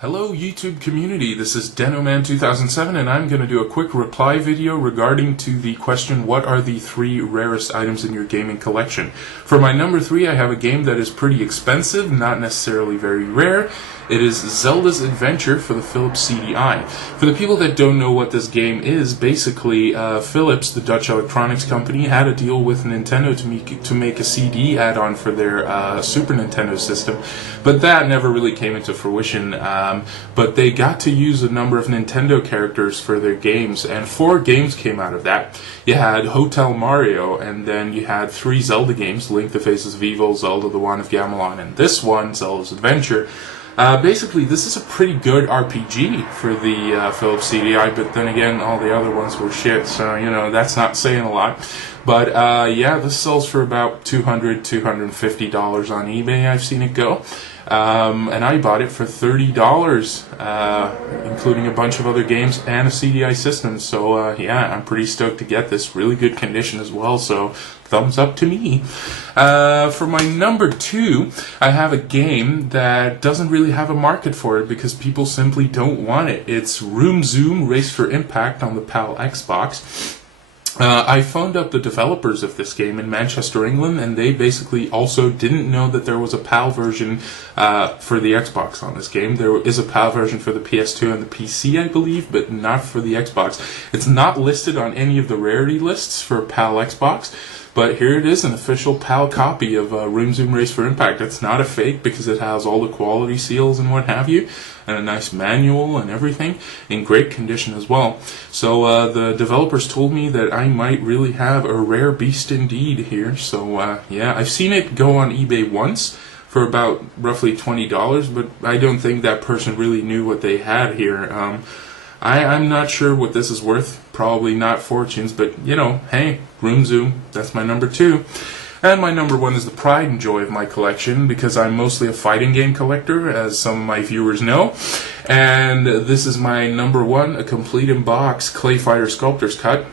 Hello YouTube community, this is DenoMan2007 and I'm going to do a quick reply video regarding to the question, what are the 3 rarest items in your gaming collection? For my number 3, I have a game that is pretty expensive, not necessarily very rare. It is Zelda's Adventure for the Philips CDI. For the people that don't know what this game is, basically Philips, the Dutch electronics company, had a deal with Nintendo to make a CD add-on for their Super Nintendo system, but that never really came into fruition. But they got to use a number of Nintendo characters for their games, and 4 games came out of that. You had Hotel Mario, and then you had 3 Zelda games, Link the Faces of Evil, Zelda the Wand of Gamelon, and this one, Zelda's Adventure. Basically, this is a pretty good RPG for the Philips CDI, but then again, all the other ones were shit, so, you know, that's not saying a lot. But, yeah, this sells for about $200, $250 on eBay, I've seen it go. And I bought it for $30, including a bunch of other games and a CDI system. So, yeah, I'm pretty stoked to get this. Really good condition as well, so thumbs up to me. For my number 2, I have a game that doesn't really have a market for it because people simply don't want it. It's Room Zoom Race for Impact on the PAL Xbox. I phoned up the developers of this game in Manchester, England, and they basically also didn't know that there was a PAL version for the Xbox on this game. There is a PAL version for the PS2 and the PC, I believe, but not for the Xbox. It's not listed on any of the rarity lists for PAL Xbox, but here it is, an official PAL copy of Room Zoom Race for Impact. It's not a fake because it has all the quality seals and what have you, and a nice manual and everything, in great condition as well. So the developers told me that I might really have a rare beast indeed here. So yeah, I've seen it go on eBay once for about roughly $20, but I don't think that person really knew what they had here. I'm not sure what this is worth, probably not fortunes, but you know, hey, Room Zoom, that's my number 2. And my number 1 is the pride and joy of my collection, because I'm mostly a fighting game collector, as some of my viewers know. And this is my number 1, a complete in box Clay Fighter Sculptor's Cut.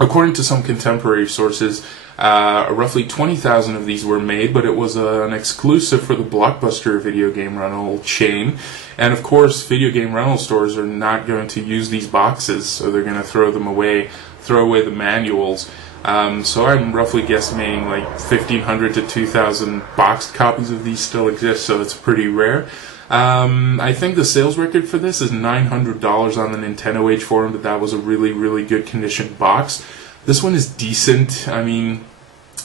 According to some contemporary sources, roughly 20,000 of these were made, but it was an exclusive for the Blockbuster video game rental chain. And of course, video game rental stores are not going to use these boxes, so they're going to throw them away, throw away the manuals. So I'm roughly guesstimating like 1,500 to 2,000 boxed copies of these still exist, so it's pretty rare. I think the sales record for this is $900 on the Nintendo Age forum, but that was a really, really good condition box. This one is decent. I mean,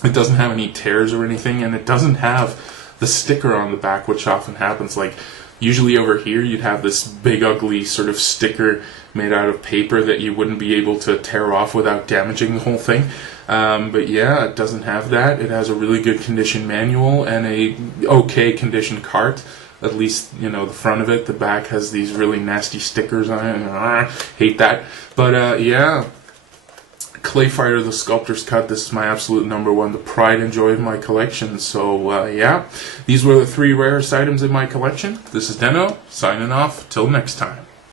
it doesn't have any tears or anything, and it doesn't have the sticker on the back, which often happens. Like, usually over here you'd have this big ugly sort of sticker made out of paper that you wouldn't be able to tear off without damaging the whole thing. But yeah, it doesn't have that. It has a really good condition manual and a okay condition cart. At least, you know, the front of it. The back has these really nasty stickers on it. Hate that. But yeah, Clay Fighter the Sculptor's Cut, this is my absolute number 1, the pride and joy of my collection. So yeah, these were the 3 rarest items in my collection. This is Deno, signing off. Till next time.